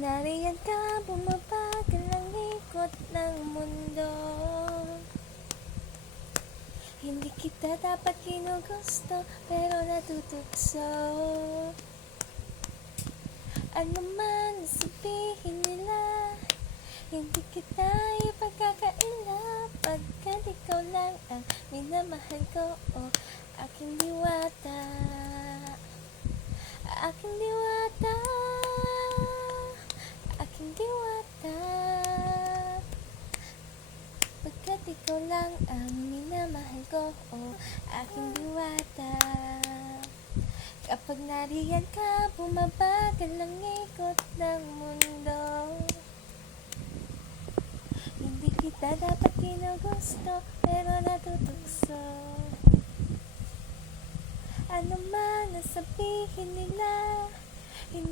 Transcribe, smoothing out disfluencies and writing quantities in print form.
nariyan ka, bumabagal ang ikot ng mundo. Hindi kita dapat ginugusto, pero natutukso. Ano man sabihin nila, hindi kita ipagkakaila, pagkat ikaw lang ang minamahal ko. Aking diwata, aking diwata, aking diwata, pagkat ikaw lang ang minamahal ko. Aking diwata. Kapag nariyan ka, bumabagal ang ikot ng mundo. Hindi kita dapat ginugusto, pero natutukso. Ano man ang sabihin nila,